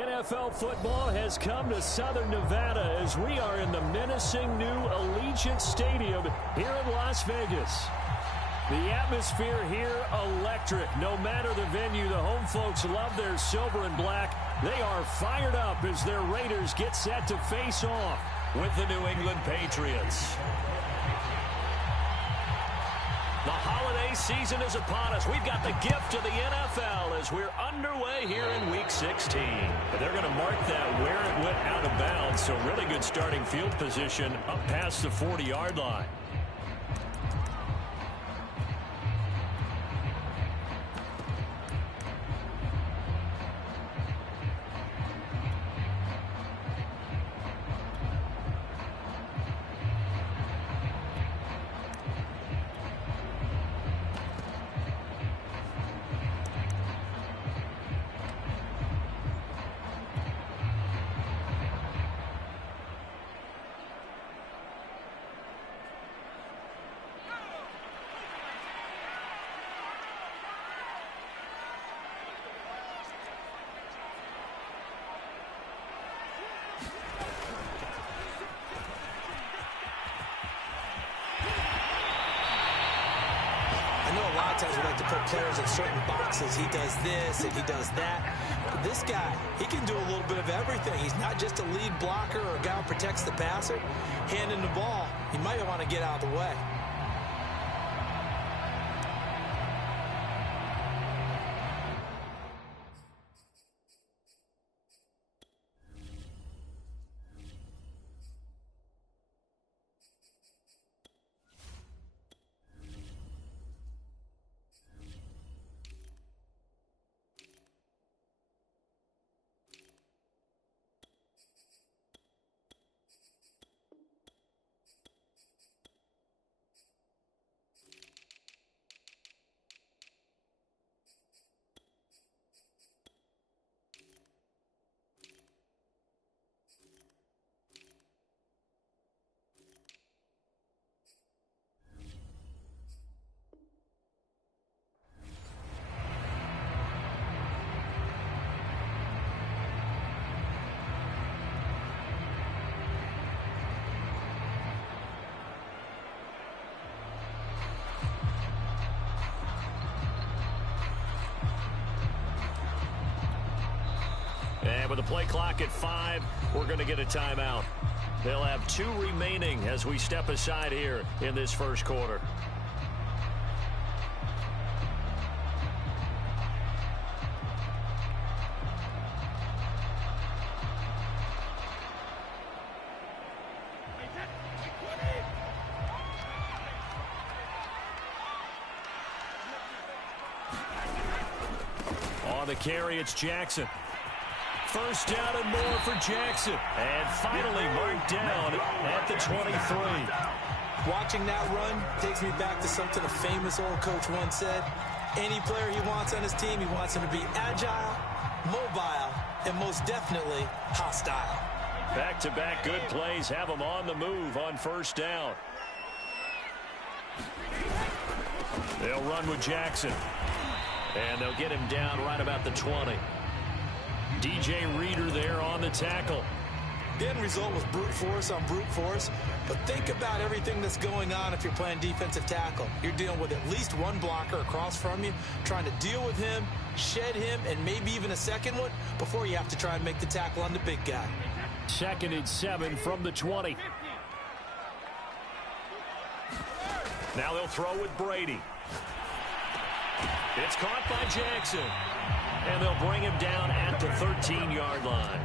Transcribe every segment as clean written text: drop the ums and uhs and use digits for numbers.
NFL football has come to Southern Nevada as we are in the menacing new Allegiant Stadium here in Las Vegas. The atmosphere here electric. No matter the venue, the home folks love their silver and black. They are fired up as their Raiders get set to face off with the New England Patriots. The holiday season is upon us. We've got the gift of the NFL as we're underway here in Week 16. But they're going to mark that where it went out of bounds, so really good starting field position up past the 40-yard line. Times we like to put players in certain boxes. He does this and he does that. But this guy, he can do a little bit of everything. He's not just a lead blocker or a guy who protects the passer. Handing the ball, you might want to get out of the way. And with the play clock at 5, we're going to get a timeout. They'll have 2 remaining as we step aside here in this first quarter. On the carry, it's Jackson. First down and more for Jackson. And finally marked down at the 23. Watching that run takes me back to something a famous old coach once said. Any player he wants on his team, he wants him to be agile, mobile, and most definitely hostile. Back-to-back good plays have him on the move on first down. They'll run with Jackson. And they'll get him down right about the 20. DJ Reader there on the tackle. The end result was brute force on brute force. But think about everything that's going on if you're playing defensive tackle. You're dealing with at least one blocker across from you, trying to deal with him, shed him, and maybe even a second one before you have to try and make the tackle on the big guy. 2nd and 7 from the 20. Now they'll throw with Brady. It's caught by Jackson. And they'll bring him down at the 13-yard line.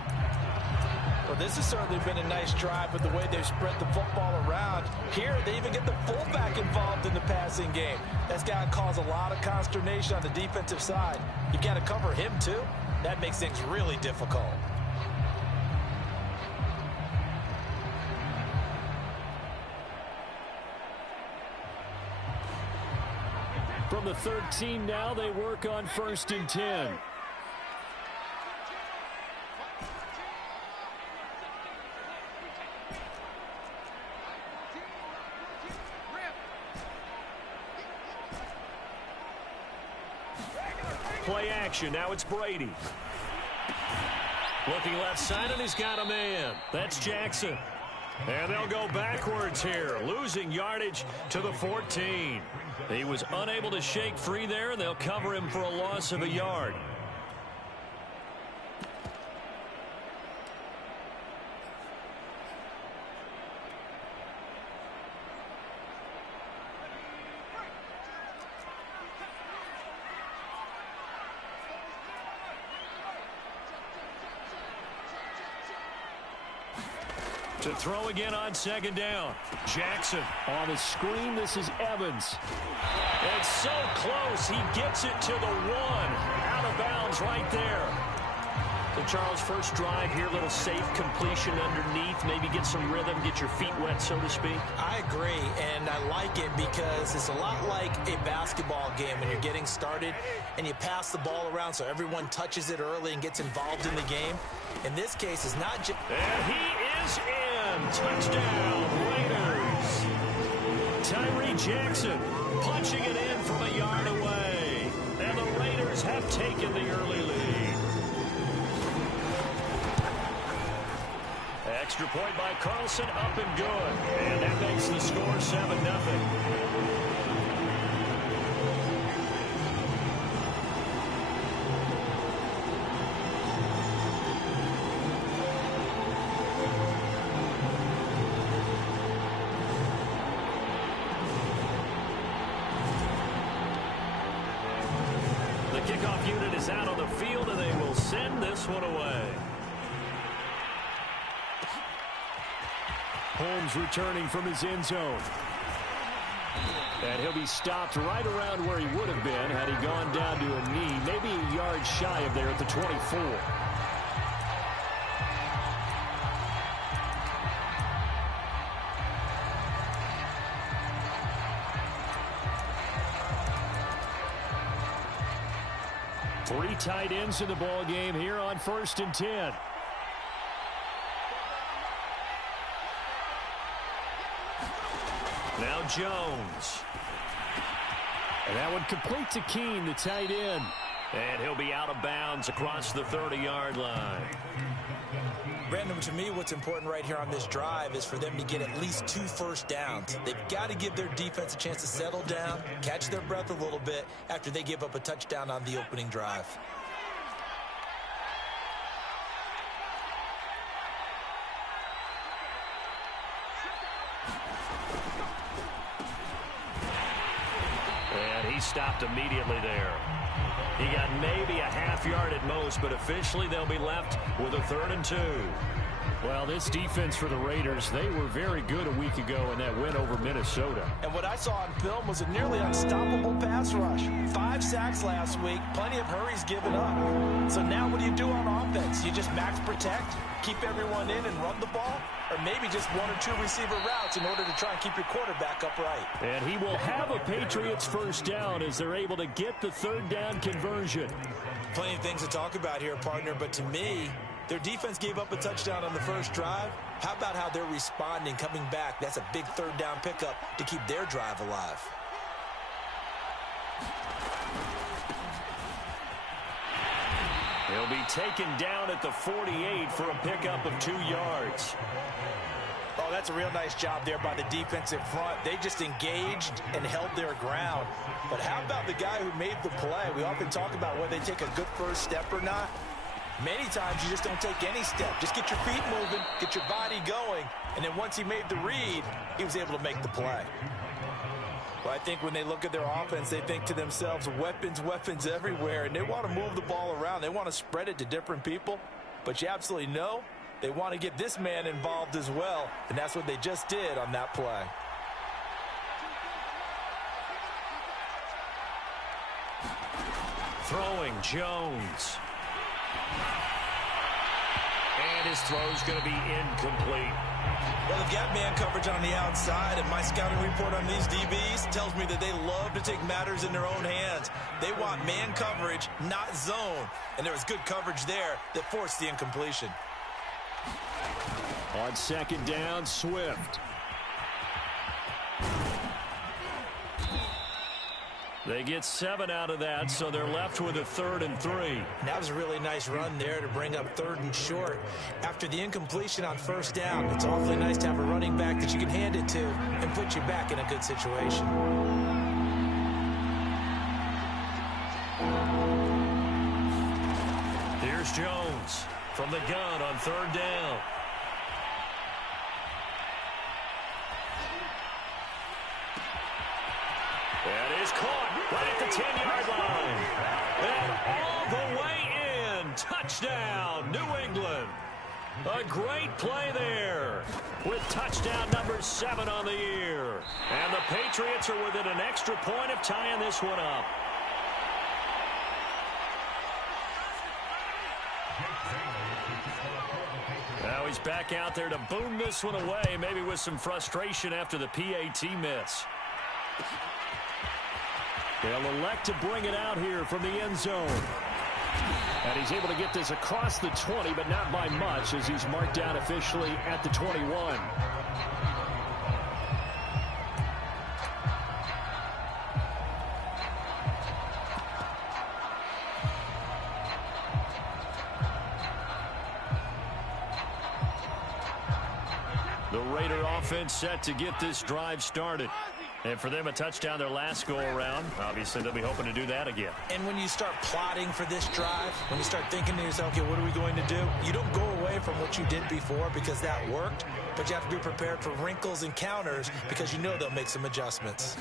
Well, this has certainly been a nice drive with the way they've spread the football around. Here, they even get the fullback involved in the passing game. That's got to cause a lot of consternation on the defensive side. You've got to cover him, too. That makes things really difficult. From the 13 now, they work on 1st and 10. Play action. Now it's Brady. Looking left side, and he's got a man. That's Jackson. And they'll go backwards here, losing yardage to the 14. He was unable to shake free there, and they'll cover him for a loss of a yard. To throw again on second down. Jackson on the screen. This is Evans. It's so close. He gets it to the 1. Out of bounds right there. So, Charles, first drive here, little safe completion underneath. Maybe get some rhythm, get your feet wet, so to speak. I agree, and I like it because it's a lot like a basketball game when you're getting started and you pass the ball around so everyone touches it early and gets involved in the game. In this case, it's not just... And he is in. Touchdown, Raiders. Tyree Jackson punching it in from a yard away. And the Raiders have taken the early lead. Extra point by Carlson, up and good. And that makes the score 7-0. Kickoff unit is out on the field, and they will send this one away. Holmes returning from his end zone. And he'll be stopped right around where he would have been had he gone down to a knee, maybe a yard shy of there at the 24. Three tight ends in the ball game here on 1st and 10. Now Jones. And that one complete to Keene, the tight end. And he'll be out of bounds across the 30-yard line. Brandon, to me, what's important right here on this drive is for them to get at least 2 first downs. They've got to give their defense a chance to settle down, catch their breath a little bit after they give up a touchdown on the opening drive. And he stopped immediately there. He got maybe a half yard at most, but officially they'll be left with a 3rd and 2. Well, this defense for the Raiders, they were very good a week ago in that win over Minnesota. And what I saw on film was a nearly unstoppable pass rush. 5 sacks last week, plenty of hurries given up. So now what do you do on offense? You just max protect, keep everyone in and run the ball? Or maybe just 1 or 2 receiver routes in order to try and keep your quarterback upright. And he will have a Patriots first down as they're able to get the 3rd down conversion. Plenty of things to talk about here, partner, but to me, their defense gave up a touchdown on the first drive. How about how they're responding, coming back? That's a big 3rd down pickup to keep their drive alive. He'll be taken down at the 48 for a pickup of 2 yards. Oh, that's a real nice job there by the defensive front. They just engaged and held their ground. But how about the guy who made the play? We often talk about whether they take a good first step or not. Many times you just don't take any step. Just get your feet moving, get your body going, and then once he made the read, he was able to make the play. Well, I think when they look at their offense, they think to themselves, weapons, weapons everywhere, and they want to move the ball around. They want to spread it to different people, but you absolutely know they want to get this man involved as well, and that's what they just did on that play. Throwing Jones. And his throw's going to be incomplete. Well, they've got man coverage on the outside, and my scouting report on these DBs tells me that they love to take matters in their own hands. They want man coverage, not zone. And there was good coverage there that forced the incompletion. On 2nd down, Swift. They They get 7 out of that, so they're left with a 3rd and 3. That was a really nice run there to bring up 3rd and short. After the incompletion on 1st down, it's awfully nice to have a running back that you can hand it to and put you back in a good situation. Here's Jones from the gun on 3rd down. That is caught right at the 10-yard line. And all the way in. Touchdown, New England. A great play there with touchdown number 7 on the year. And the Patriots are within an extra point of tying this one up. Now he's back out there to boom this one away, maybe with some frustration after the PAT miss. They'll elect to bring it out here from the end zone. And he's able to get this across the 20, but not by much, as he's marked down officially at the 21. The Raider offense set to get this drive started. And for them, a touchdown their last go-around. Obviously, they'll be hoping to do that again. And when you start plotting for this drive, when you start thinking to yourself, okay, what are we going to do? You don't go away from what you did before because that worked, but you have to be prepared for wrinkles and counters because you know they'll make some adjustments.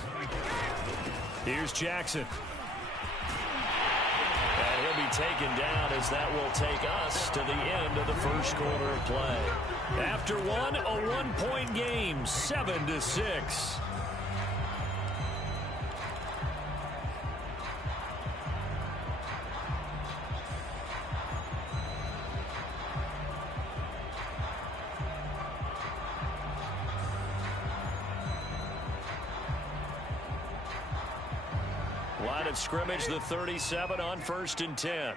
Here's Jackson. And he'll be taken down as that will take us to the end of the first quarter of play. After one, a one-point game, 7-6. Line of scrimmage, the 37 on 1st and 10.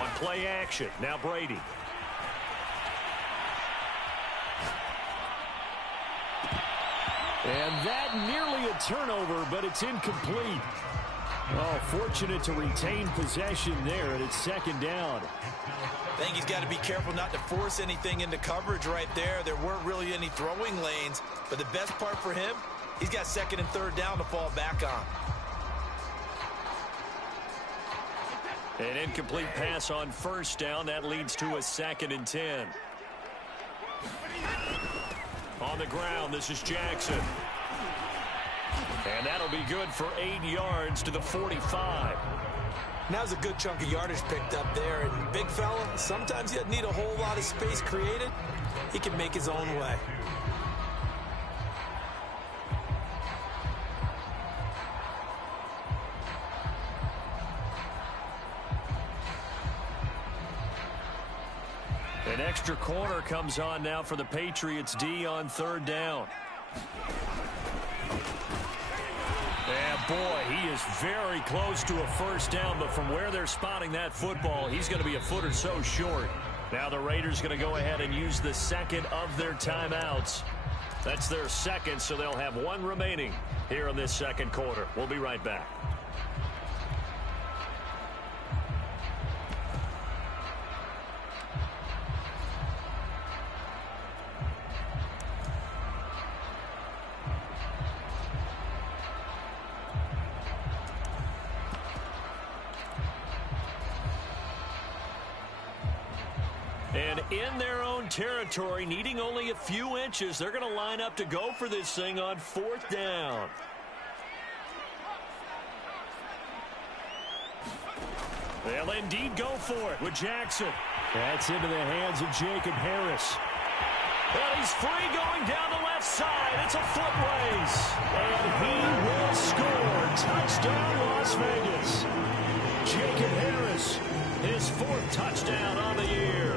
On play action, now Brady. And that nearly a turnover, but it's incomplete. Oh, fortunate to retain possession there, and it's 2nd down. I think he's got to be careful not to force anything into coverage right there. There weren't really any throwing lanes, but the best part for him, he's got 2nd and 3rd down to fall back on. An incomplete pass on 1st down. That leads to a 2nd and 10. On the ground, this is Jackson. And that'll be good for 8 yards to the 45. Now's a good chunk of yardage picked up there. And big fella, sometimes he doesn't need a whole lot of space created. He can make his own way. An extra corner comes on now for the Patriots D on 3rd down. And boy, he is very close to a 1st down, but from where they're spotting that football, he's going to be a foot or so short. Now the Raiders going to go ahead and use the 2nd of their timeouts. That's their 2nd, so they'll have 1 remaining here in this 2nd quarter. We'll be right back. And in their own territory, needing only a few inches, they're going to line up to go for this thing on 4th down. They'll indeed go for it with Jackson. That's into the hands of Jacob Harris. And he's free going down the left side. It's a foot race. And he will score. Touchdown, Las Vegas. Jacob Harris, his 4th touchdown on the year.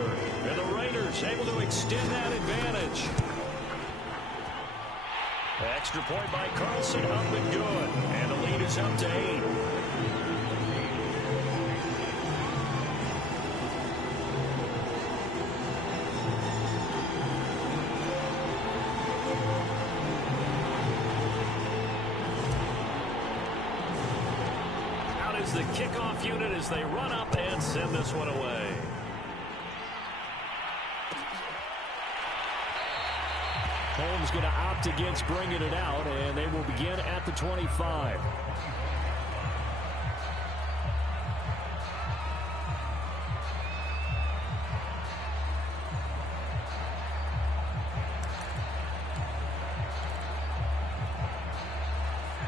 And the Raiders able to extend that advantage. Extra point by Carlson, up and good. And the lead is up to 8. kickoff unit as they run up and send this one away. Holmes going to opt against bringing it out, and they will begin at the 25.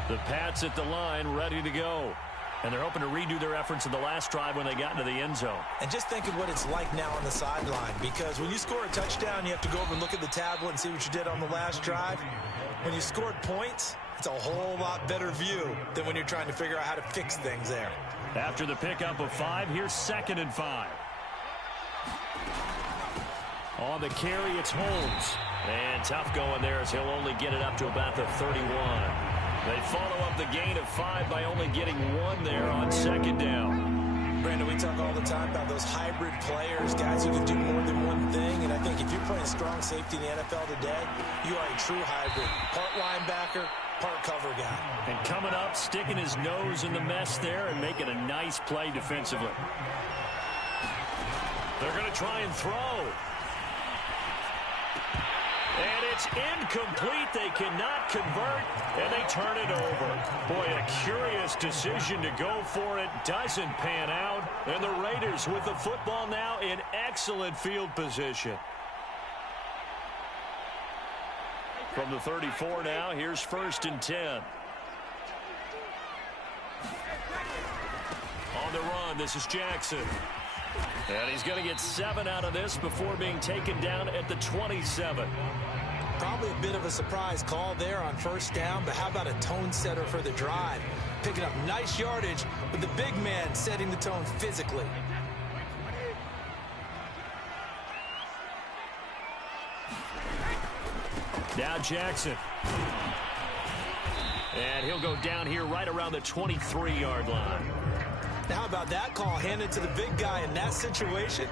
The Pats at the line, ready to go. And they're hoping to redo their efforts in the last drive when they got into the end zone. And just think of what it's like now on the sideline, because when you score a touchdown, you have to go over and look at the tablet and see what you did on the last drive. When you scored points, it's a whole lot better view than when you're trying to figure out how to fix things there. After the pickup of 5, here's 2nd and 5. On the carry, it's Holmes. And tough going there as he'll only get it up to about the 31. They follow up the gain of 5 by only getting 1 there on 2nd down. Brandon, we talk all the time about those hybrid players, guys who can do more than one thing. And I think if you're playing strong safety in the NFL today, you are a true hybrid. Part linebacker, part cover guy. And coming up, sticking his nose in the mess there and making a nice play defensively. They're going to try and throw. And it's incomplete. They cannot convert, and they turn it over. Boy, a curious decision to go for it. Doesn't pan out. And the Raiders with the football now in excellent field position. From the 34 now, here's 1st and 10. On the run, this is Jackson. And he's going to get 7 out of this before being taken down at the 27. Probably a bit of a surprise call there on 1st down, but how about a tone setter for the drive? Picking up nice yardage with the big man setting the tone physically. Now Jackson. And he'll go down here right around the 23-yard line. Now, how about that call handed to the big guy in that situation?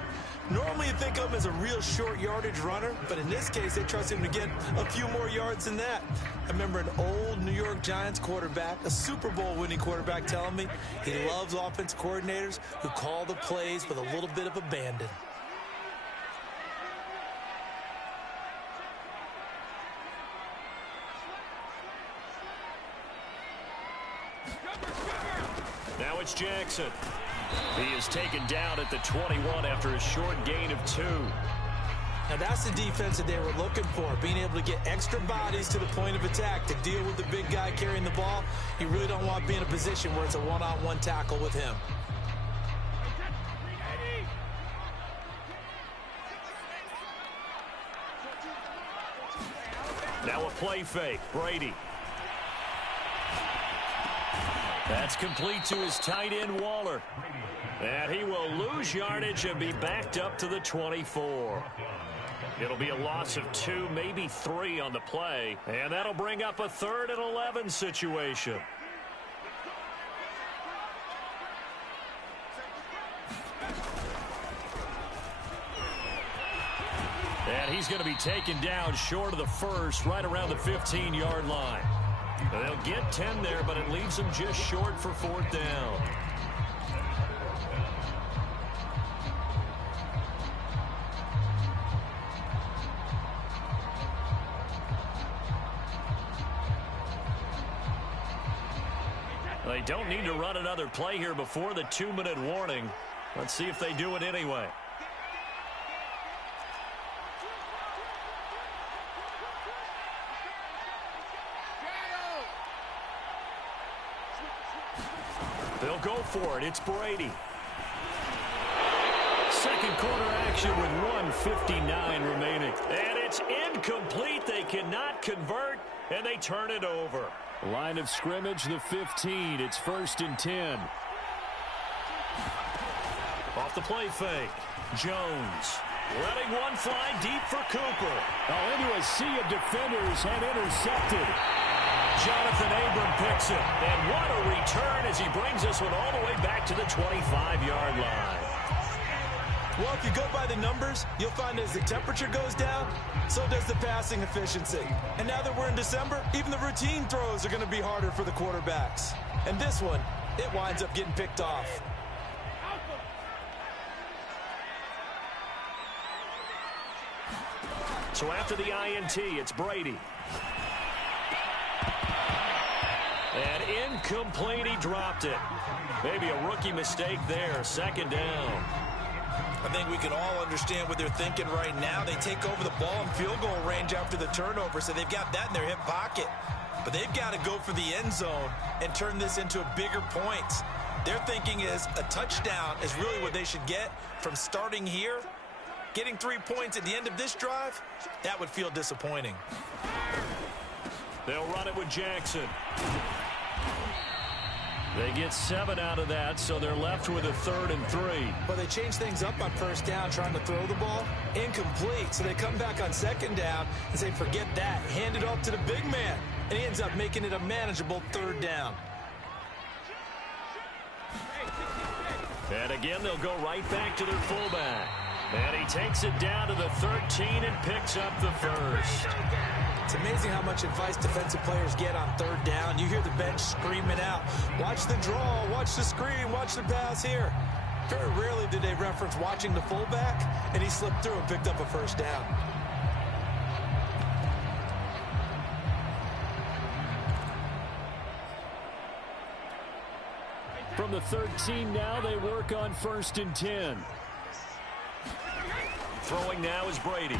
Normally you think of him as a real short yardage runner, but in this case they trust him to get a few more yards than that. I remember an old New York Giants quarterback, a Super Bowl winning quarterback, telling me he loves offense coordinators who call the plays with a little bit of abandon. Now it's Jackson. He is taken down at the 21 after a short gain of 2. Now that's the defense that they were looking for, being able to get extra bodies to the point of attack to deal with the big guy carrying the ball. You really don't want to be in a position where it's a one-on-one tackle with him. Now a play fake. Brady. That's complete to his tight end, Waller. And he will lose yardage and be backed up to the 24. It'll be a loss of 2, maybe 3 on the play. And that'll bring up a 3rd and 11 situation. And he's going to be taken down short of the 1st, right around the 15-yard line. They'll get 10 there, but it leaves them just short for 4th down. They don't need to run another play here before the 2-minute warning. Let's see if they do it anyway. They'll go for it. It's Brady. Second quarter action with 1:59 remaining. And it's incomplete. They cannot convert, and they turn it over. Line of scrimmage, the 15. It's 1st and 10. Off the play fake. Jones. Letting one fly deep for Cooper. Into a sea of defenders and intercepted. Jonathan Abram picks it. And what a return as he brings this one all the way back to the 25-yard line. Well, if you go by the numbers, you'll find as the temperature goes down, so does the passing efficiency. And now that we're in December, even the routine throws are going to be harder for the quarterbacks. And this one, it winds up getting picked off. So after the INT, it's Brady. And incomplete, he dropped it. Maybe a rookie mistake there, second down. I think we can all understand what they're thinking right now. They take over the ball in field goal range after the turnover, so they've got that in their hip pocket. But they've got to go for the end zone and turn this into a bigger point. Their thinking is a touchdown is really what they should get from starting here. Getting 3 points at the end of this drive, that would feel disappointing. They'll run it with Jackson. They get 7 out of that, so they're left with a 3rd and 3. Well, they change things up on first down, trying to throw the ball. Incomplete. So they come back on second down and say, forget that. Hand it off to the big man. And he ends up making it a manageable 3rd down. And again, they'll go right back to their fullback. And he takes it down to the 13 and picks up the first. It's amazing how much advice defensive players get on 3rd down. You hear the bench screaming out, watch the draw, watch the screen, watch the pass here. Very rarely did they reference watching the fullback, and he slipped through and picked up a first down. From the 13 now, they work on 1st and 10. Throwing now is Brady.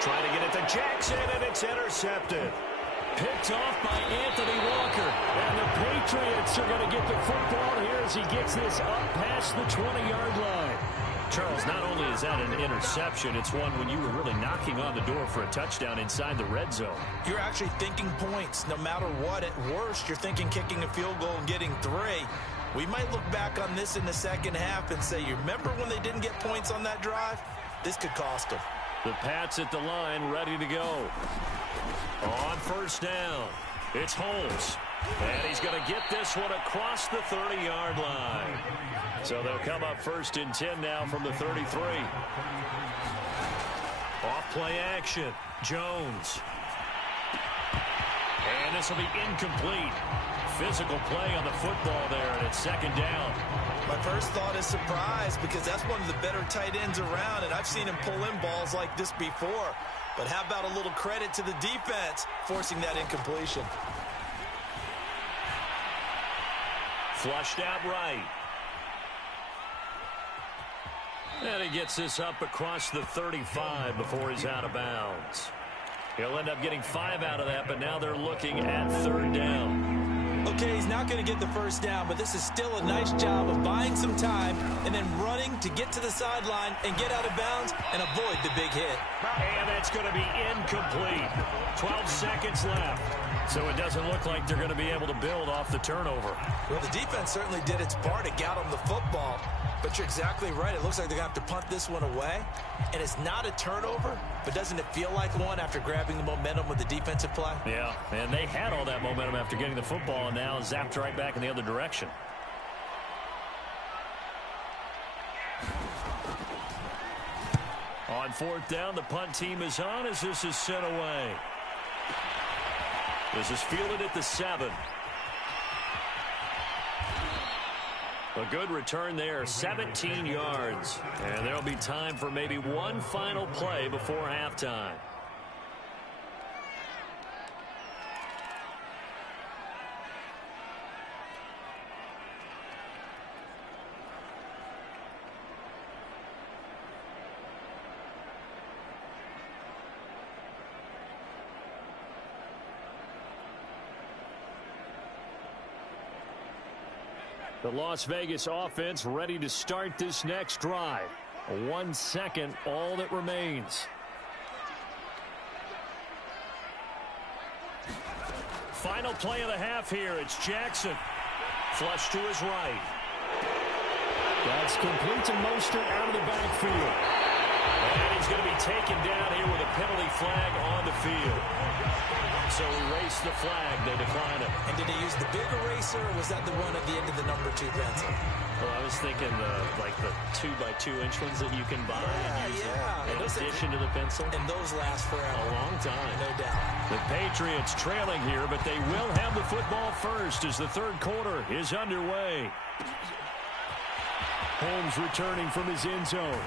Trying to get it to Jackson, and it's intercepted. Picked off by Anthony Walker. And the Patriots are going to get the football here as he gets this up past the 20-yard line. Charles, not only is that an interception, it's one when you were really knocking on the door for a touchdown inside the red zone. You're actually thinking points no matter what. At worst, you're thinking kicking a field goal and getting 3. We might look back on this in the second half and say, you remember when they didn't get points on that drive? This could cost them. The Pats at the line, ready to go. On first down, it's Holmes. And he's going to get this one across the 30-yard line. So they'll come up 1st and 10 now from the 33. Off play action, Jones. And this will be incomplete. Physical play on the football there, and it's 2nd down. My first thought is surprise because that's one of the better tight ends around, and I've seen him pull in balls like this before. But how about a little credit to the defense forcing that incompletion? Flushed out right. And he gets this up across the 35 before he's out of bounds. He'll end up getting 5 out of that, but now they're looking at 3rd down. Okay, he's not going to get the first down, but this is still a nice job of buying some time and then running to get to the sideline and get out of bounds and avoid the big hit. And that's going to be incomplete. 12 seconds left. So it doesn't look like they're going to be able to build off the turnover. Well, the defense certainly did its part to get them the football. But you're exactly right. It looks like they're going to have to punt this one away. And it's not a turnover, but doesn't it feel like one after grabbing the momentum with the defensive play? Yeah, and they had all that momentum after getting the football and now zapped right back in the other direction. On 4th down, the punt team is on as this is sent away. This is fielded at the 7. A good return there, 17 yards. And there'll be time for maybe one final play before halftime. The Las Vegas offense ready to start this next drive. 1 second, all that remains. Final play of the half here. It's Jackson. Flush to his right. That's complete to Mostert out of the backfield. And he's going to be taken down here with a penalty flag on the field. So erase the flag. They decline it. And did he use the big eraser, or was that the one at the end of the number 2 pencil? Well, I was thinking like the 2x2-inch ones that you can buy and use in addition to the pencil. And those last forever. A long time. No doubt. The Patriots trailing here, but they will have the football first as the third quarter is underway. Holmes returning from his end zone.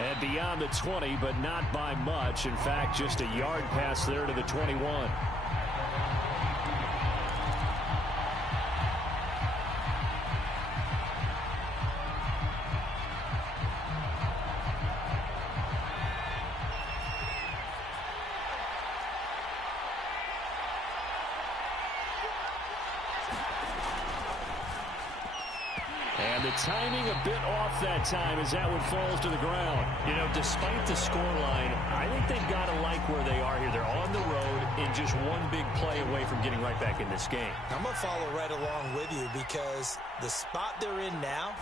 And beyond the 20, but not by much. In fact, just a yard pass there to the 21. And the timing a bit off that time as that one falls to the ground. You know, despite the scoreline, I think they've got to like where they are here. They're on the road and just one big play away from getting right back in this game. I'm going to follow right along with you because the spot they're in now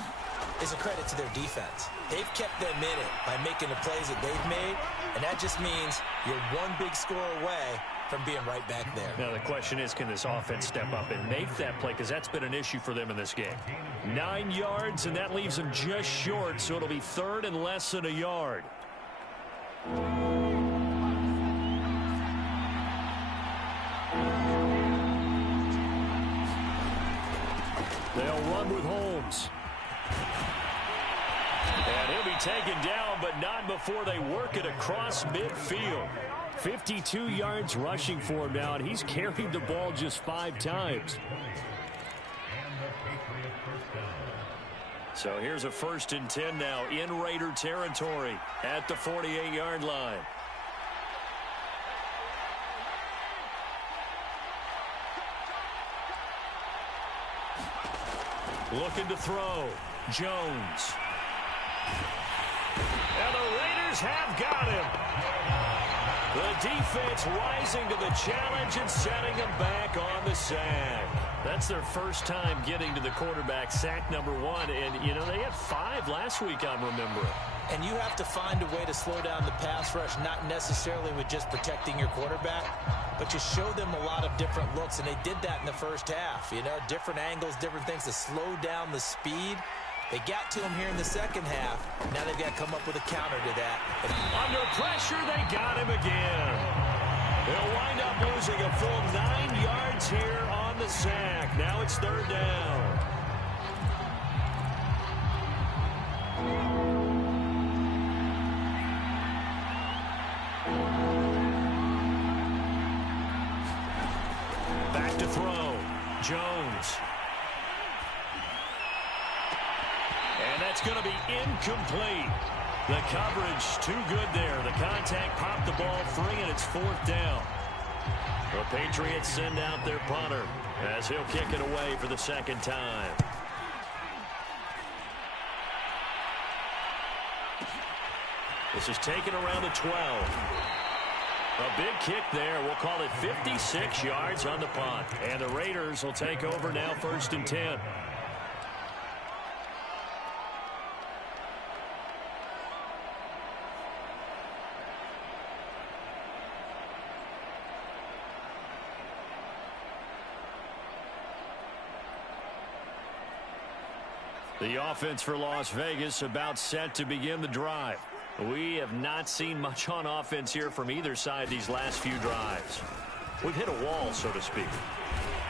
is a credit to their defense. They've kept them in it by making the plays that they've made, and that just means you're one big score away from being right back there. Now the question is, can this offense step up and make that play? Because that's been an issue for them in this game. 9 yards, and that leaves them just short, so it'll be third and less than a yard. They'll run with Holmes. And he'll be taken down, but not before they work it across midfield. 52 yards rushing for him now, and he's carried the ball just 5 times. So here's a 1st and 10 now in Raider territory at the 48-yard line. Looking to throw. Jones. And the Raiders have got him. The defense rising to the challenge and setting him back on the sack. That's their first time getting to the quarterback, sack number 1. And, you know, they had 5 last week, I'm remembering. And you have to find a way to slow down the pass rush, not necessarily with just protecting your quarterback, but you show them a lot of different looks, and they did that in the first half. You know, different angles, different things to slow down the speed. They got to him here in the second half. Now they've got to come up with a counter to that. And under pressure, they got him again. They'll wind up losing a full 9 yards here on the sack. Now it's 3rd down. Back to throw. Jones. And that's going to be incomplete. The coverage too good there. The contact popped the ball free, and it's 4th down. The Patriots send out their punter as he'll kick it away for the 2nd time. This is taken around the 12. A big kick there. We'll call it 56 yards on the punt. And the Raiders will take over now 1st and 10. The offense for Las Vegas about set to begin the drive. We have not seen much on offense here from either side these last few drives. We've hit a wall, so to speak.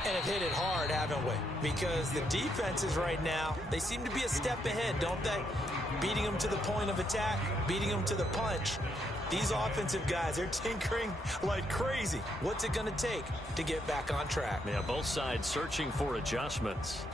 And have hit it hard, haven't we? Because the defenses right now, they seem to be a step ahead, don't they? Beating them to the point of attack, beating them to the punch. These offensive guys, they're tinkering like crazy. What's it going to take to get back on track? Yeah, both sides searching for adjustments.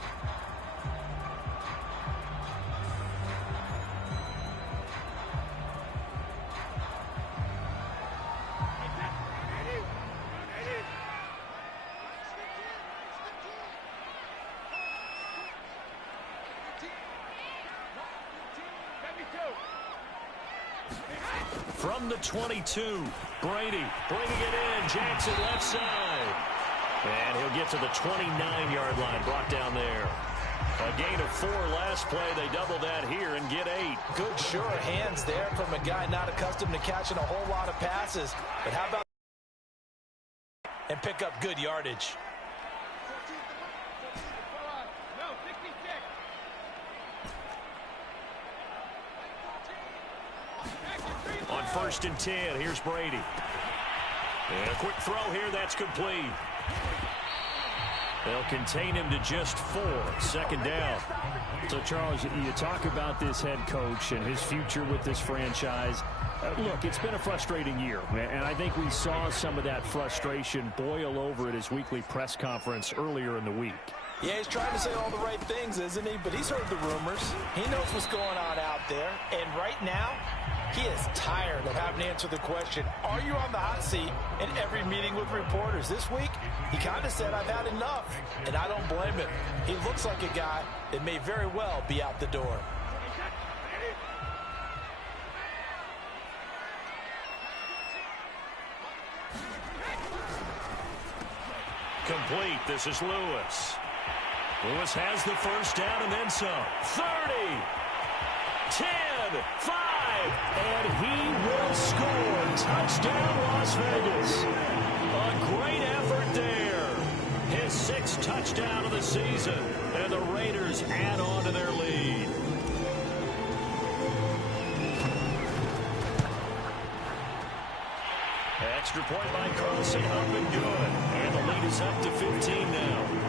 From the 22, Brady bringing it in. Jackson left side. And he'll get to the 29-yard line, brought down there. A gain of 4 last play. They double that here and get 8. Good, sure hands there from a guy not accustomed to catching a whole lot of passes. But how about and pick up good yardage. On 1st and 10, here's Brady. And a quick throw here, that's complete. They'll contain him to just 4. 2nd down. So, Charles, you talk about this head coach and his future with this franchise. Look, it's been a frustrating year, and I think we saw some of that frustration boil over at his weekly press conference earlier in the week. Yeah, he's trying to say all the right things, isn't he? But he's heard the rumors. He knows what's going on out there. And right now, he is tired of having to answer the question, are you on the hot seat in every meeting with reporters? This week, he kind of said, I've had enough. And I don't blame him. He looks like a guy that may very well be out the door. Complete. This is Lewis. Lewis has the 1st down and then some. 30, 10, 5, and he will score. Touchdown, Las Vegas. A great effort there. His 6th touchdown of the season, and the Raiders add on to their lead. Extra point by Carlson, up and good. And the lead is up to 15 now.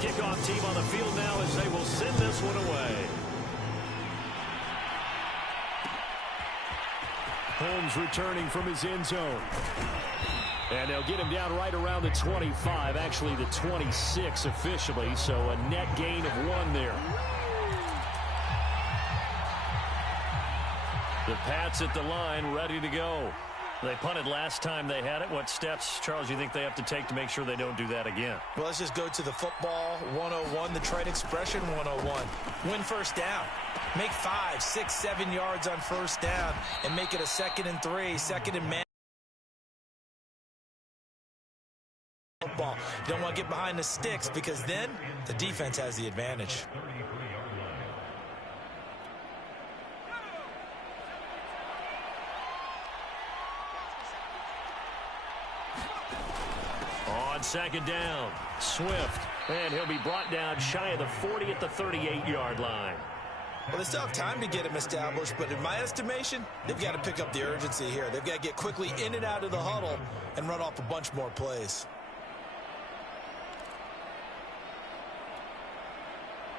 Kickoff team on the field now as they will send this one away. Holmes returning from his end zone. And they'll get him down right around the 25, actually the 26 officially, so a net gain of 1 there. The Pats at the line, ready to go. They punted last time they had it. What steps, Charles, you think they have to take to make sure they don't do that again? Well, let's just go to the football 101, the trade expression 101. Win 1st down. Make 5, 6, 7 yards on 1st down and make it a 2nd and 3, 2nd and man. Football. You don't want to get behind the sticks because then the defense has the advantage. On 2nd down, Swift, and he'll be brought down shy of the 40 at the 38-yard line. Well, they still have time to get him established, but in my estimation, they've got to pick up the urgency here. They've got to get quickly in and out of the huddle and run off a bunch more plays.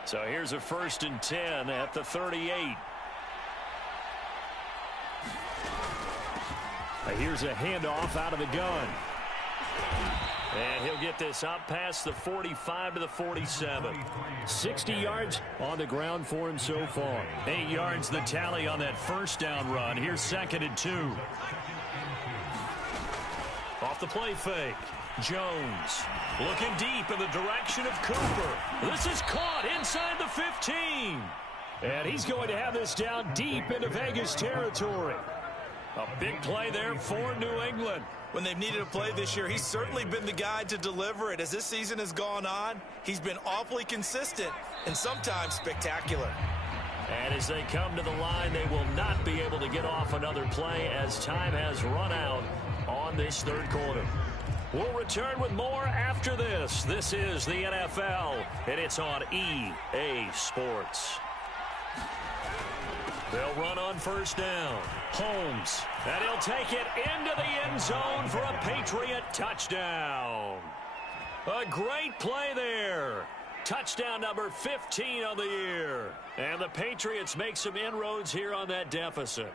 So here's a 1st and 10 at the 38. Here's a handoff out of the gun. And he'll get this up past the 45 to the 47. 60 yards on the ground for him so far. 8 yards the tally on that 1st down run. Here's 2nd and 2. Off the play fake. Jones looking deep in the direction of Cooper. This is caught inside the 15. And he's going to have this down deep into Vegas territory. A big play there for New England. When they've needed a play this year, he's certainly been the guy to deliver it. As this season has gone on, he's been awfully consistent and sometimes spectacular. And as they come to the line, they will not be able to get off another play as time has run out on this 3rd quarter. We'll return with more after this. This is the NFL, and it's on EA Sports. They'll run on 1st down. Holmes, and he'll take it into the end zone for a Patriot touchdown. A great play there. Touchdown number 15 of the year. And the Patriots make some inroads here on that deficit.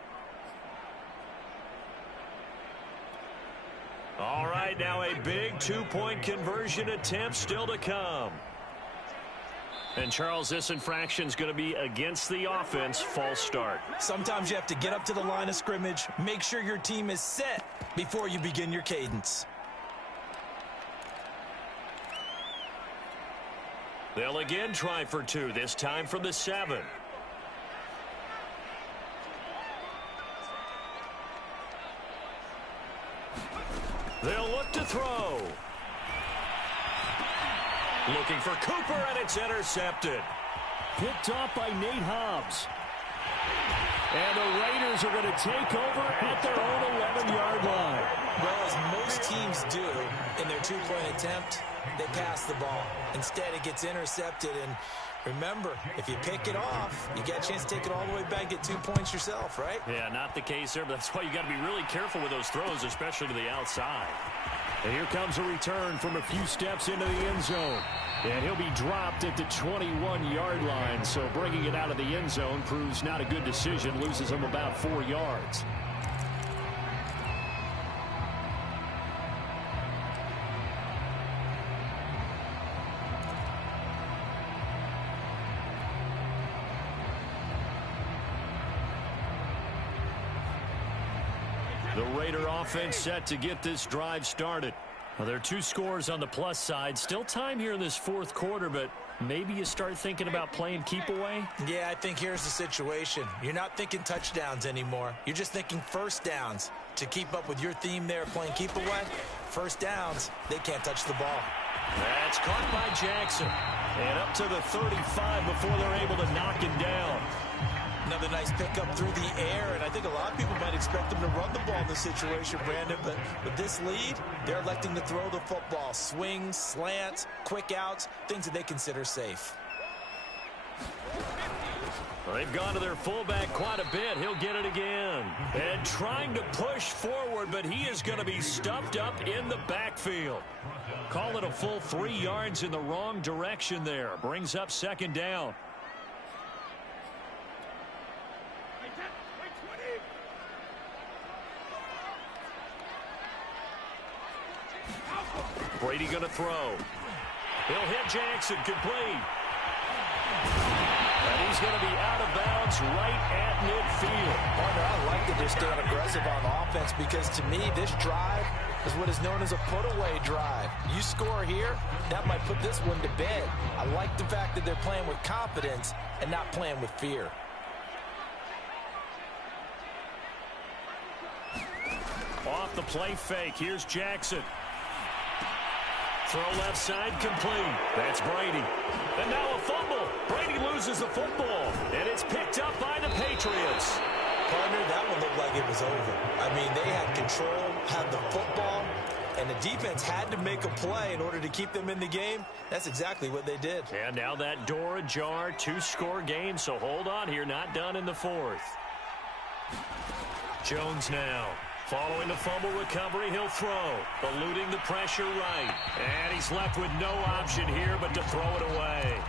All right, now a big 2-point conversion attempt still to come. And, Charles, this infraction is going to be against the offense. False start. Sometimes you have to get up to the line of scrimmage, make sure your team is set before you begin your cadence. They'll again try for 2, this time from the 7. They'll look to throw. Looking for Cooper, and it's intercepted. Picked off by Nate Hobbs. And the Raiders are going to take over at their own 11-yard line. Well, as most teams do in their two-point attempt, they pass the ball. Instead, it gets intercepted. And remember, if you pick it off, you get a chance to take it all the way back, get 2 points yourself, right? Yeah, not the case there, but that's why you got to be really careful with those throws, especially to the outside. And here comes a return from a few steps into the end zone. And he'll be dropped at the 21-yard line. So bringing it out of the end zone proves not a good decision. Loses him about 4 yards. The Raider offense set to get this drive started. Well, there are 2 scores on the plus side. Still time here in this fourth quarter, but maybe you start thinking about playing keep away? Yeah, I think here's the situation. You're not thinking touchdowns anymore. You're just thinking first downs. To keep up with your theme there, playing keep away, first downs, they can't touch the ball. That's caught by Jackson. And up to the 35 before they're able to knock him down. Another nice pickup through the air, and I think a lot of people might expect them to run the ball in this situation, Brandon, but with this lead, they're electing to throw the football. Swings, slants, quick outs, things that they consider safe. Well, they've gone to their fullback quite a bit. He'll get it again. And trying to push forward, but he is going to be stuffed up in the backfield. Call it a full 3 yards in the wrong direction there. Brings up second down. Brady going to throw. He'll hit Jackson, complete. And he's going to be out of bounds right at midfield. Partner, I like that they're staying aggressive on offense because to me, this drive is what is known as a put-away drive. You score here, that might put this one to bed. I like the fact that they're playing with confidence and not playing with fear. Off the play fake, here's Jackson. Throw left side, complete. That's Brady. And now a fumble. Brady loses the football. And it's picked up by the Patriots. Partner, that one looked like it was over. I mean, they had control, had the football, and the defense had to make a play in order to keep them in the game. That's exactly what they did. And now that door ajar, 2-score game, so hold on here, not done in the fourth. Jones now. Following the fumble recovery, he'll throw. Eluding the pressure right. And he's left with no option here but to throw it away.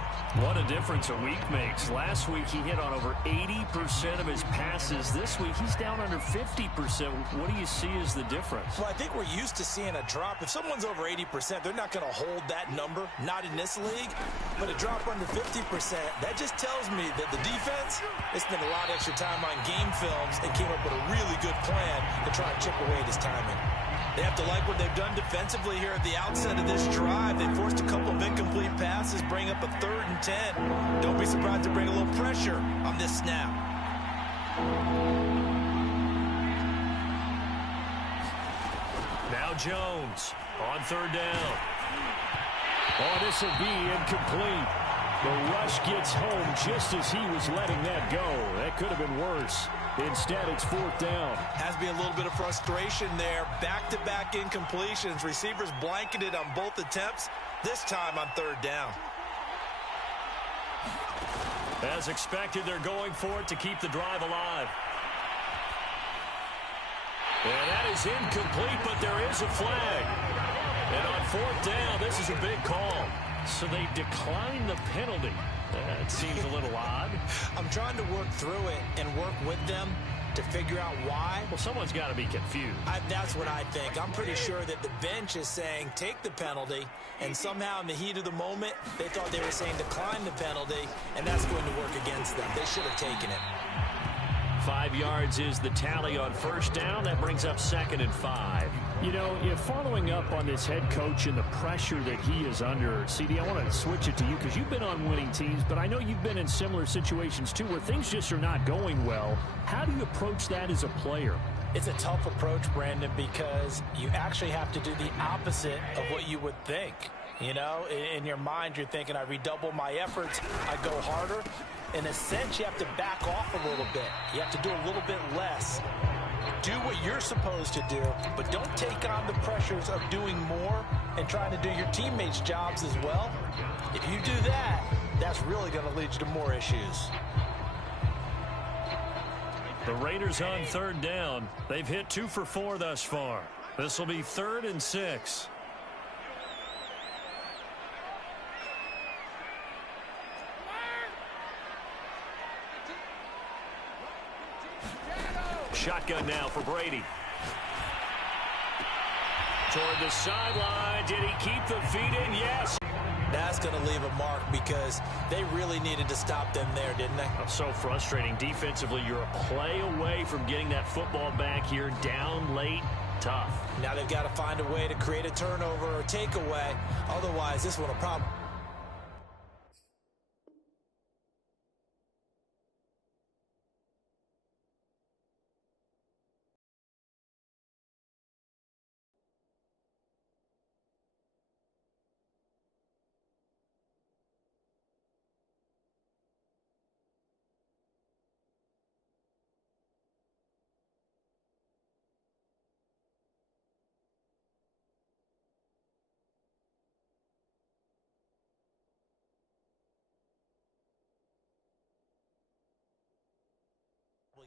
What a difference a week makes. Last week he hit on over 80% of his passes. This week he's down under 50%. What do you see as the difference? Well, I think we're used to seeing a drop. If someone's over 80%, they're not going to hold that number. Not in this league. But a drop under 50%, that just tells me that the defense, they spent a lot of extra time on game films and came up with a really good plan to try and chip away at his timing. They have to like what they've done defensively here at the outset of this drive. They forced a couple of incomplete passes, bring up a 3rd and 10. Don't be surprised to bring a little pressure on this snap. Now Jones on 3rd down. Oh, this will be incomplete. The rush gets home just as he was letting that go. That could have been worse. Instead, it's 4th down. Has to be a little bit of frustration there. Back-to-back incompletions. Receivers blanketed on both attempts, this time on 3rd down. As expected, they're going for it to keep the drive alive. And that is incomplete, but there is a flag. And on 4th down, this is a big call. So they decline the penalty. That seems a little odd. I'm trying to work through it and work with them to figure out why. Well, someone's got to be confused. That's what I think. I'm pretty sure that the bench is saying take the penalty, and somehow in the heat of the moment, they thought they were saying decline the penalty, and that's going to work against them. They should have taken it. 5 yards is the tally on 1st down. That brings up 2nd and 5. You know, following up on this head coach and the pressure that he is under, CD, I want to switch it to you because you've been on winning teams, but I know you've been in similar situations too where things just are not going well. How do you approach that as a player? It's a tough approach, Brandon, because you actually have to do the opposite of what you would think. You know, in your mind, you're thinking, I redouble my efforts, I go harder. In a sense, you have to back off a little bit. You have to do a little bit less. Do what you're supposed to do, but don't take on the pressures of doing more and trying to do your teammates' jobs as well. If you do that, that's really going to lead you to more issues. The Raiders on third down. They've hit 2 for 4 thus far. This will be 3rd and 6. Shotgun now for Brady. Toward the sideline. Did he keep the feet in? Yes. That's going to leave a mark because they really needed to stop them there, didn't they? So frustrating. Defensively, you're a play away from getting that football back here. Down late. Tough. Now they've got to find a way to create a turnover or takeaway. Otherwise, this one will probably...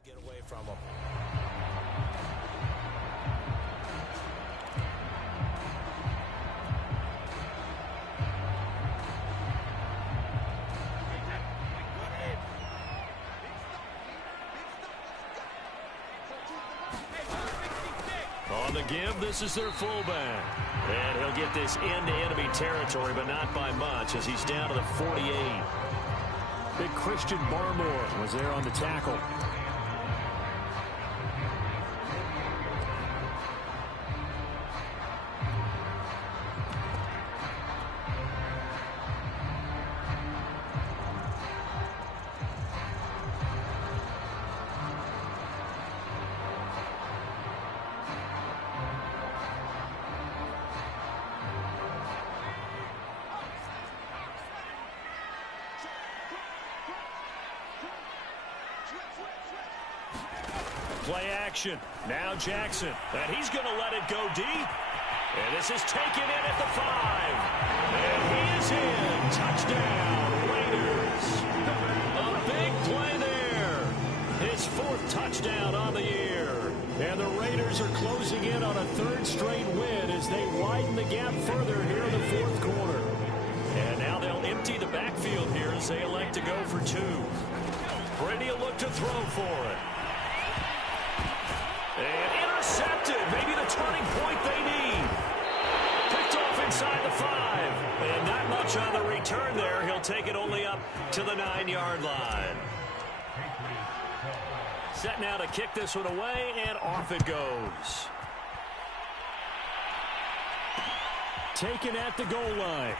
get away from them. On the give, this is their fullback. And he'll get this into enemy territory, but not by much as he's down to the 48. Big Christian Barmore was there on the tackle. Play action. Now Jackson. And he's going to let it go deep. And this is taken in at the 5. And he is in. Touchdown, Raiders. A big play there. His 4th touchdown on the year. And the Raiders are closing in on a 3rd straight win as they widen the gap further here in the 4th quarter. And now they'll empty the backfield here as they elect to go for 2. Brady will look to throw for it. And intercepted. Maybe the turning point they need. Picked off inside the 5. And not much on the return there. He'll take it only up to the 9-yard line. Set now to kick this one away, and off it goes. Taken at the goal line.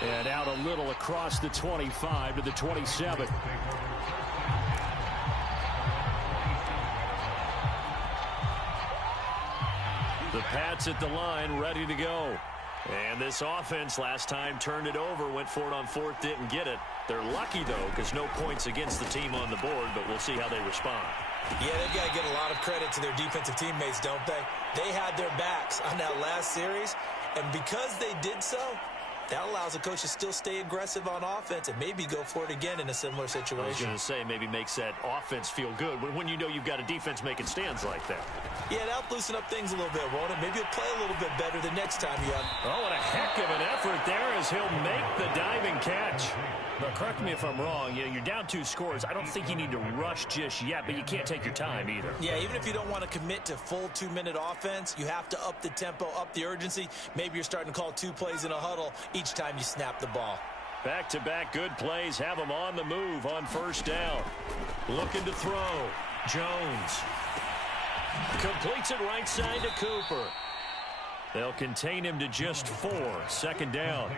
And out a little across the 25 to the 27. The Pats at the line, ready to go. And this offense last time turned it over, went for it on 4th, didn't get it. They're lucky, though, because no points against the team on the board, but we'll see how they respond. Yeah, they've got to get a lot of credit to their defensive teammates, don't they? They had their backs on that last series, and because they did so, that allows the coach to still stay aggressive on offense and maybe go for it again in a similar situation. I was going to say, maybe makes that offense feel good when you know you've got a defense making stands like that. Yeah, that'll loosen up things a little bit, won't it? Maybe he'll play a little bit better the next time you have. Oh, and a heck of an effort there as he'll make the diving catch. But correct me if I'm wrong. You're down 2 scores. I don't think you need to rush just yet, but you can't take your time either. Yeah, even if you don't want to commit to full 2-minute offense, you have to up the tempo, up the urgency. Maybe you're starting to call 2 plays in a huddle each time you snap the ball. Back-to-back good plays have them on the move on 1st down. Looking to throw. Jones completes it right side to Cooper. They'll contain him to just 4. Second down.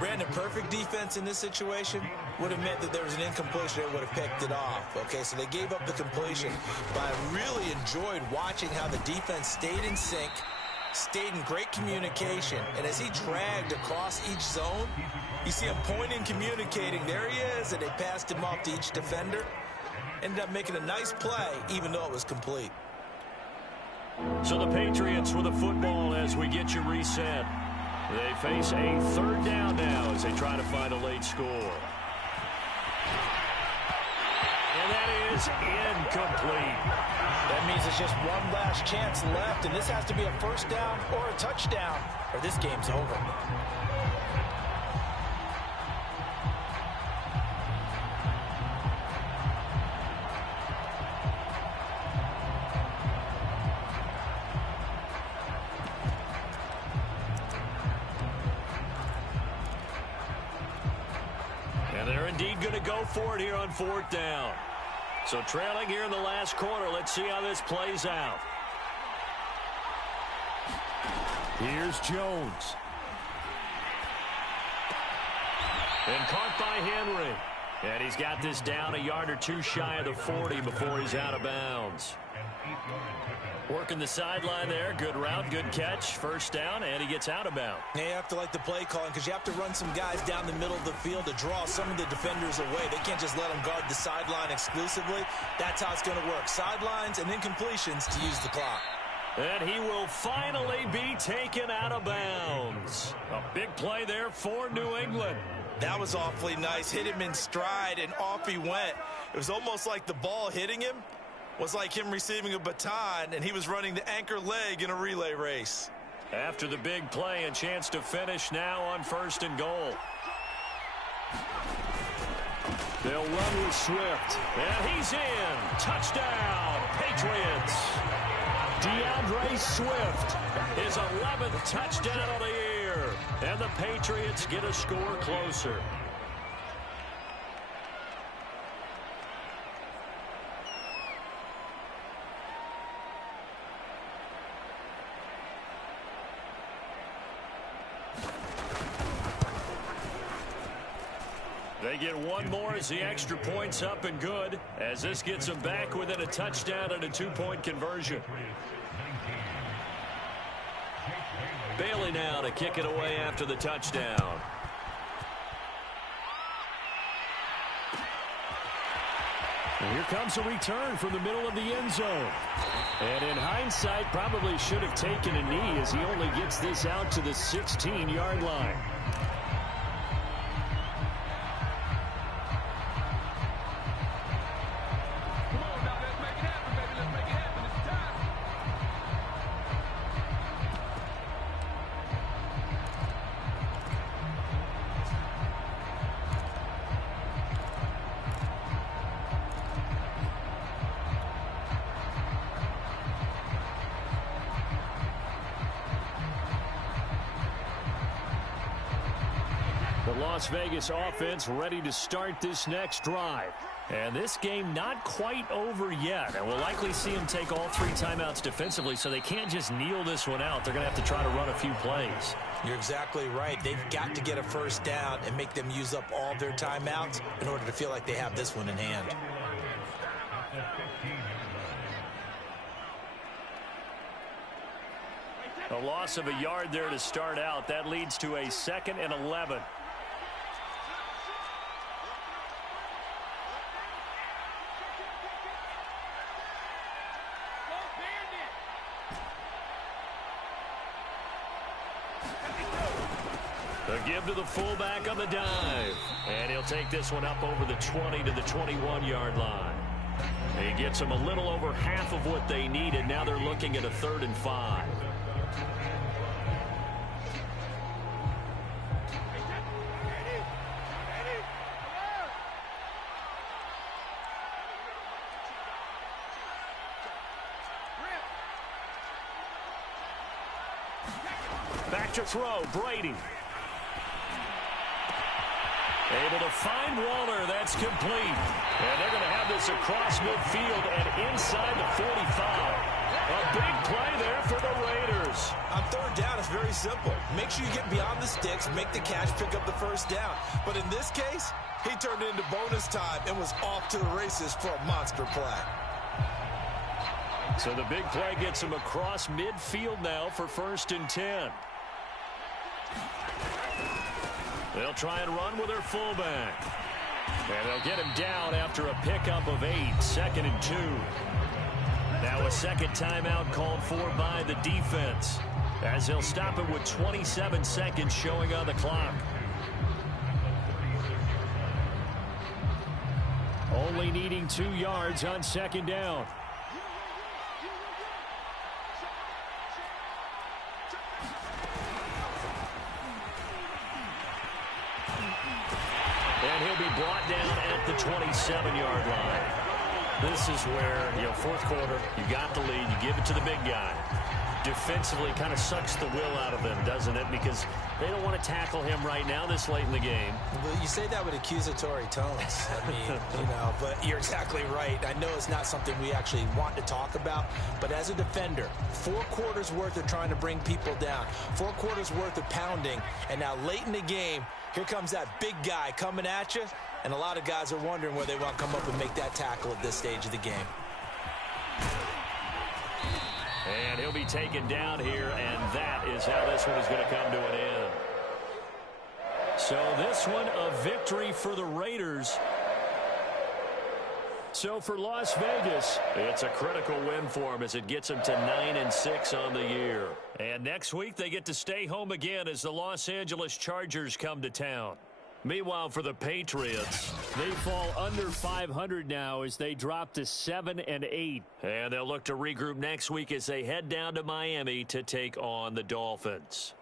Brandon, perfect defense in this situation would have meant that there was an incompletion that would have picked it off. Okay, so they gave up the completion. But I really enjoyed watching how the defense stayed in sync, stayed in great communication. And as he dragged across each zone, you see him pointing, communicating. There he is, and they passed him off to each defender. Ended up making a nice play, even though it was complete. So the Patriots with the football as we get you reset. They face a third down now as they try to find a late score. And that is incomplete. That means it's just one last chance left, and this has to be a first down or a touchdown, or this game's over. Going to go for it here on fourth down. So trailing here in the last quarter. Let's see how this plays out. Here's Jones. And caught by Henry. And he's got this down a yard or two shy of the 40 before he's out of bounds. Working the sideline there. Good route, good catch. First down, and he gets out of bounds. Yeah, you have to like the play calling because you have to run some guys down the middle of the field to draw some of the defenders away. They can't just let them guard the sideline exclusively. That's how it's going to work. Sidelines and incompletions to use the clock. And he will finally be taken out of bounds. A big play there for New England. That was awfully nice. Hit him in stride, and off he went. It was almost like the ball hitting him was like him receiving a baton, and he was running the anchor leg in a relay race. After the big play, a chance to finish now on first and goal. They'll run with Swift. And he's in. Touchdown, Patriots. DeAndre Swift, his 11th touchdown of the year. And the Patriots get a score closer. They get one more as the extra point's up and good, as this gets them back within a touchdown and a two-point conversion. Bailey now to kick it away after the touchdown. And here comes a return from the middle of the end zone. And in hindsight, probably should have taken a knee as he only gets this out to the 16-yard line. Las Vegas offense ready to start this next drive. And this game not quite over yet. And we'll likely see them take all 3 timeouts defensively, so they can't just kneel this one out. They're going to have to try to run a few plays. You're exactly right. They've got to get a first down and make them use up all their timeouts in order to feel like they have this one in hand. A loss of a yard there to start out. That leads to a 2nd and 11. The give to the fullback on the dive. And he'll take this one up over the 20 to the 21-yard line. He gets them a little over half of what they needed. Now they're looking at a 3rd and 5. Back to throw, Brady. Able to find Waller. That's complete. And they're going to have this across midfield and inside the 45. A big play there for the Raiders. On third down, it's very simple. Make sure you get beyond the sticks, make the catch, pick up the first down. But in this case, he turned it into bonus time and was off to the races for a monster play. So the big play gets him across midfield now for 1st and 10. They'll try and run with their fullback. And they'll get him down after a pickup of 8, 2nd and 2. Now a second timeout called for by the defense, as they'll stop it with 27 seconds showing on the clock. Only needing 2 yards on 2nd down. And he'll be brought down at the 27-yard line. This is where, fourth quarter, you got the lead, you give it to the big guy. Defensively, kind of sucks the will out of them, doesn't it? Because they don't want to tackle him right now this late in the game. Well, you say that with accusatory tones. I mean, but you're exactly right. I know it's not something we actually want to talk about, but as a defender, 4 quarters worth of trying to bring people down, 4 quarters worth of pounding, and now late in the game, here comes that big guy coming at you, and a lot of guys are wondering where they want to come up and make that tackle at this stage of the game. And he'll be taken down here, and that is how this one is going to come to an end. So this one, a victory for the Raiders. So for Las Vegas, it's a critical win for them as it gets them to 9-6 on the year. And next week, they get to stay home again as the Los Angeles Chargers come to town. Meanwhile, for the Patriots, they fall under 500 now as they drop to 7-8. And they'll look to regroup next week as they head down to Miami to take on the Dolphins.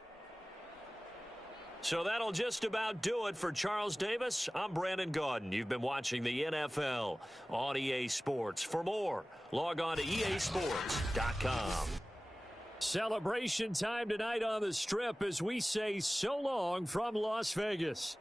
So that'll just about do it for Charles Davis. I'm Brandon Gaudin. You've been watching the NFL on EA Sports. For more, log on to easports.com. Celebration time tonight on the Strip as we say so long from Las Vegas.